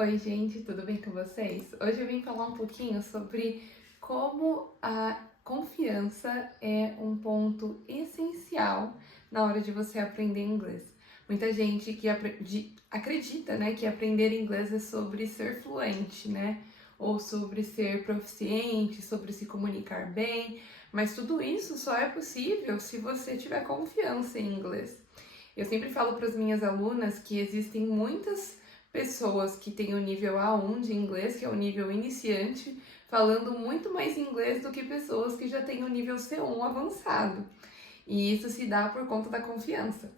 Oi, gente, tudo bem com vocês? Hoje eu vim falar um pouquinho sobre como a confiança é um ponto essencial na hora de você aprender inglês. Muita gente que acredita, né, que aprender inglês é sobre ser fluente, né? Ou sobre ser proficiente, sobre se comunicar bem, mas tudo isso só é possível se você tiver confiança em inglês. Eu sempre falo para as minhas alunas que existem muitas pessoas que têm o nível A1 de inglês, que é o nível iniciante, falando muito mais inglês do que pessoas que já têm o nível C1 avançado. E isso se dá por conta da confiança.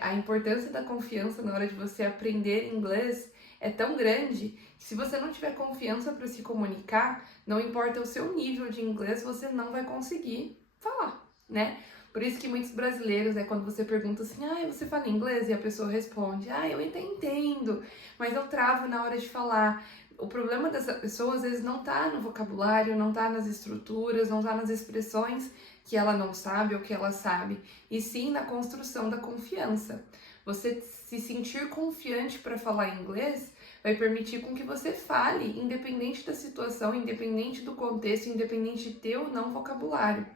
A importância da confiança na hora de você aprender inglês é tão grande que se você não tiver confiança para se comunicar, não importa o seu nível de inglês, você não vai conseguir falar, né? Por isso que muitos brasileiros, né, quando você pergunta assim, você fala inglês? E a pessoa responde, eu até entendo, mas eu travo na hora de falar. O problema dessa pessoa, às vezes, não tá no vocabulário, não tá nas estruturas, não tá nas expressões que ela não sabe ou que ela sabe, e sim na construção da confiança. Você se sentir confiante para falar inglês vai permitir com que você fale, independente da situação, independente do contexto, independente de ter ou não vocabulário.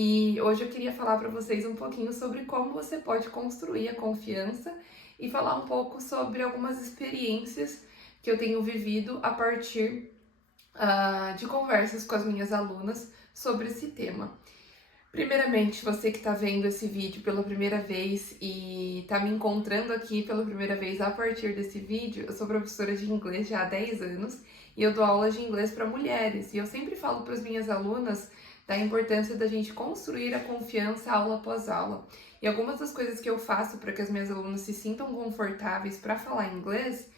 E hoje eu queria falar para vocês um pouquinho sobre como você pode construir a confiança e falar um pouco sobre algumas experiências que eu tenho vivido a partir de conversas com as minhas alunas sobre esse tema. Primeiramente, você que está vendo esse vídeo pela primeira vez e está me encontrando aqui pela primeira vez a partir desse vídeo, eu sou professora de inglês já há 10 anos e eu dou aulas de inglês para mulheres. E eu sempre falo para as minhas alunas da importância da gente construir a confiança aula após aula. E algumas das coisas que eu faço para que as minhas alunas se sintam confortáveis para falar inglês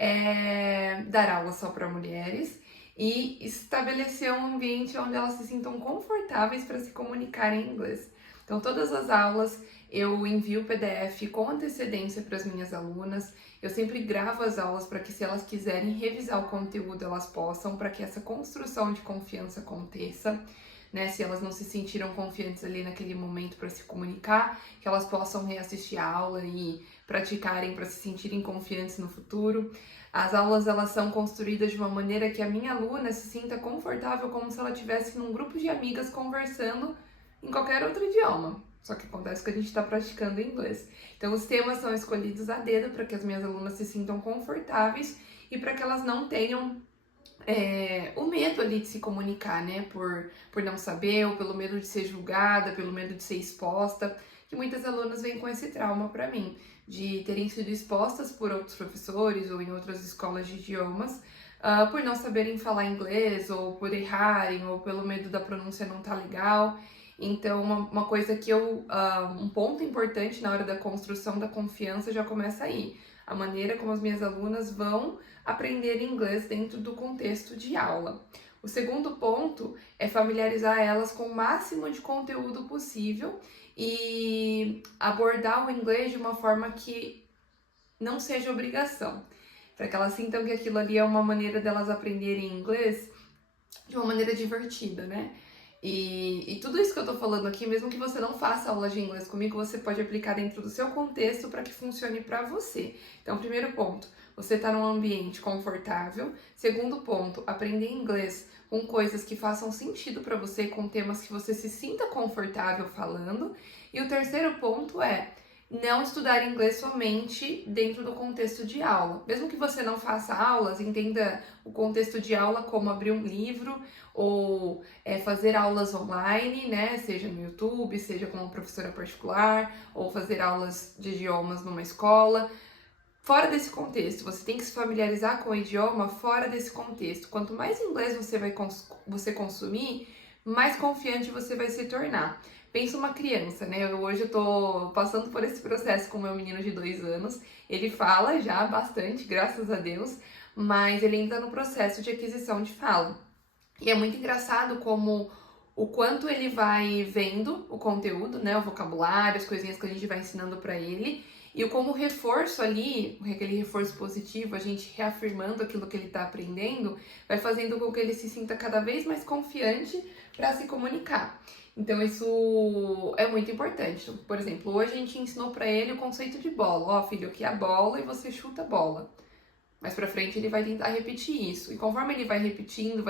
é dar aula só para mulheres e estabelecer um ambiente onde elas se sintam confortáveis para se comunicar em inglês. Então, todas as aulas eu envio o PDF com antecedência para as minhas alunas. Eu sempre gravo as aulas para que, se elas quiserem revisar o conteúdo, elas possam, para que essa construção de confiança aconteça. Né, se elas não se sentiram confiantes ali naquele momento para se comunicar, que elas possam reassistir a aula e praticarem para se sentirem confiantes no futuro. As aulas, elas são construídas de uma maneira que a minha aluna se sinta confortável, como se ela estivesse num grupo de amigas conversando em qualquer outro idioma. Só que acontece que a gente está praticando inglês. Então, os temas são escolhidos a dedo para que as minhas alunas se sintam confortáveis e para que elas não tenham o medo ali de se comunicar, né? Por não saber, ou pelo medo de ser julgada, pelo medo de ser exposta, que muitas alunas vêm com esse trauma para mim, de terem sido expostas por outros professores ou em outras escolas de idiomas, por não saberem falar inglês, ou por errarem, ou pelo medo da pronúncia não tá legal. Então, uma coisa que um ponto importante na hora da construção da confiança já começa aí. A maneira como as minhas alunas vão aprender inglês dentro do contexto de aula. O segundo ponto é familiarizar elas com o máximo de conteúdo possível e abordar o inglês de uma forma que não seja obrigação, para que elas sintam que aquilo ali é uma maneira delas aprenderem inglês de uma maneira divertida, né? E tudo isso que eu tô falando aqui, mesmo que você não faça aula de inglês comigo, você pode aplicar dentro do seu contexto para que funcione para você. Então, primeiro ponto, você tá num ambiente confortável. Segundo ponto, aprender inglês com coisas que façam sentido para você, com temas que você se sinta confortável falando. E o terceiro ponto é não estudar inglês somente dentro do contexto de aula. Mesmo que você não faça aulas, entenda o contexto de aula como abrir um livro ou fazer aulas online, né? Seja no YouTube, seja com uma professora particular, ou fazer aulas de idiomas numa escola. Fora desse contexto, você tem que se familiarizar com o idioma fora desse contexto. Quanto mais inglês você consumir, mais confiante você vai se tornar. Pensa uma criança, né? Hoje eu tô passando por esse processo com o meu menino de 2 anos. Ele fala já bastante, graças a Deus, mas ele ainda tá no processo de aquisição de fala. E é muito engraçado como o quanto ele vai vendo o conteúdo, né? O vocabulário, as coisinhas que a gente vai ensinando pra ele. E como o reforço ali, aquele reforço positivo, a gente reafirmando aquilo que ele está aprendendo, vai fazendo com que ele se sinta cada vez mais confiante para se comunicar. Então isso é muito importante. Por exemplo, hoje a gente ensinou para ele o conceito de bola. Ó, filho, aqui é a bola e você chuta a bola. Mais pra frente ele vai tentar repetir isso. E conforme ele vai repetindo,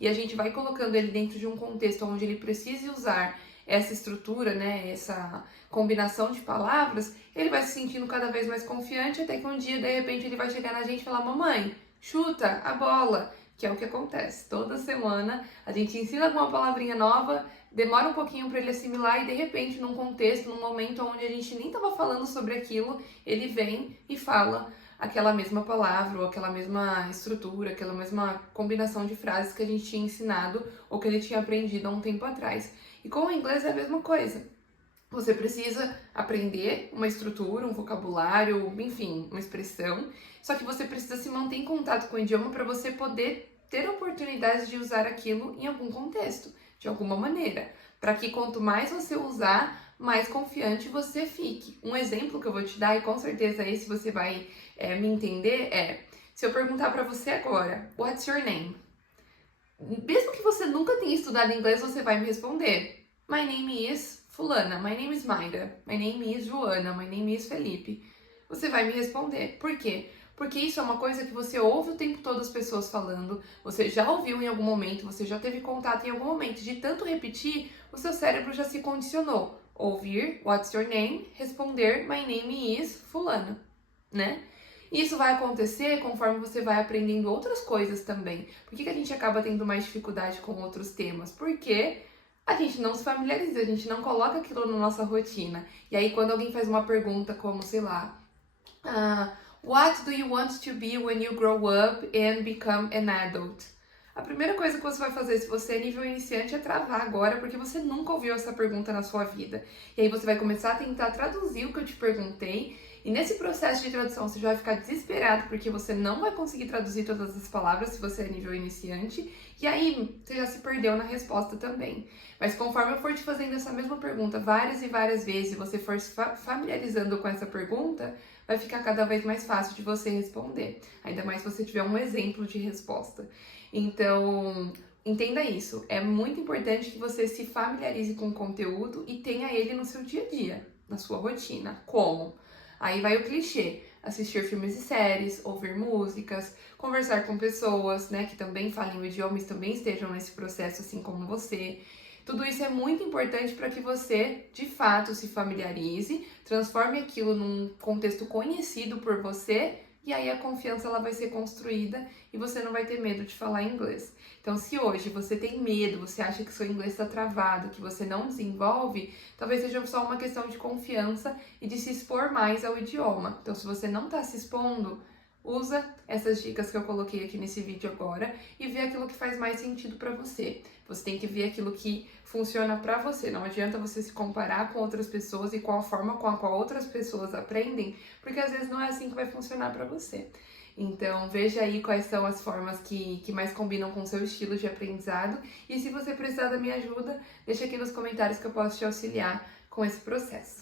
e a gente vai colocando ele dentro de um contexto onde ele precise usar essa estrutura, né, essa combinação de palavras, ele vai se sentindo cada vez mais confiante, até que um dia, de repente, ele vai chegar na gente e falar: mamãe, chuta a bola, que é o que acontece. Toda semana a gente ensina alguma palavrinha nova, demora um pouquinho para ele assimilar e, de repente, num contexto, num momento onde a gente nem estava falando sobre aquilo, ele vem e fala aquela mesma palavra, ou aquela mesma estrutura, aquela mesma combinação de frases que a gente tinha ensinado ou que ele tinha aprendido há um tempo atrás. E com o inglês é a mesma coisa. Você precisa aprender uma estrutura, um vocabulário, enfim, uma expressão, só que você precisa se manter em contato com o idioma para você poder ter oportunidades de usar aquilo em algum contexto, de alguma maneira, para que quanto mais você usar, mais confiante você fique. Um exemplo que eu vou te dar, e com certeza esse você vai me entender, se eu perguntar para você agora, what's your name? Mesmo que você nunca tenha estudado inglês, você vai me responder, my name is fulana, my name is Mayra, my name is Joana, my name is Felipe. Você vai me responder. Por quê? Porque isso é uma coisa que você ouve o tempo todo as pessoas falando, você já ouviu em algum momento, você já teve contato em algum momento. De tanto repetir, o seu cérebro já se condicionou. Ouvir, what's your name? Responder, my name is fulano, né? Isso vai acontecer conforme você vai aprendendo outras coisas também. Por que a gente acaba tendo mais dificuldade com outros temas? Porque a gente não se familiariza, a gente não coloca aquilo na nossa rotina. E aí quando alguém faz uma pergunta como, sei lá, what do you want to be when you grow up and become an adult? A primeira coisa que você vai fazer se você é nível iniciante é travar agora, porque você nunca ouviu essa pergunta na sua vida. E aí você vai começar a tentar traduzir o que eu te perguntei, e nesse processo de tradução você já vai ficar desesperado, porque você não vai conseguir traduzir todas as palavras se você é nível iniciante, e aí você já se perdeu na resposta também. Mas conforme eu for te fazendo essa mesma pergunta várias e várias vezes, e você for se familiarizando com essa pergunta, vai ficar cada vez mais fácil de você responder. Ainda mais se você tiver um exemplo de resposta. Então, entenda isso. É muito importante que você se familiarize com o conteúdo e tenha ele no seu dia a dia, na sua rotina. Como? Aí vai o clichê. Assistir filmes e séries, ouvir músicas, conversar com pessoas, né, que também falem o idioma e também estejam nesse processo assim como você. Tudo isso é muito importante para que você, de fato, se familiarize, transforme aquilo num contexto conhecido por você, e aí a confiança ela vai ser construída e você não vai ter medo de falar inglês. Então, se hoje você tem medo, você acha que seu inglês está travado, que você não desenvolve, talvez seja só uma questão de confiança e de se expor mais ao idioma. Então, se você não está se expondo, usa essas dicas que eu coloquei aqui nesse vídeo agora e vê aquilo que faz mais sentido para você. Você tem que ver aquilo que funciona para você. Não adianta você se comparar com outras pessoas e com a forma com a qual outras pessoas aprendem, porque às vezes não é assim que vai funcionar para você. Então, veja aí quais são as formas que mais combinam com o seu estilo de aprendizado. E se você precisar da minha ajuda, deixa aqui nos comentários que eu posso te auxiliar com esse processo.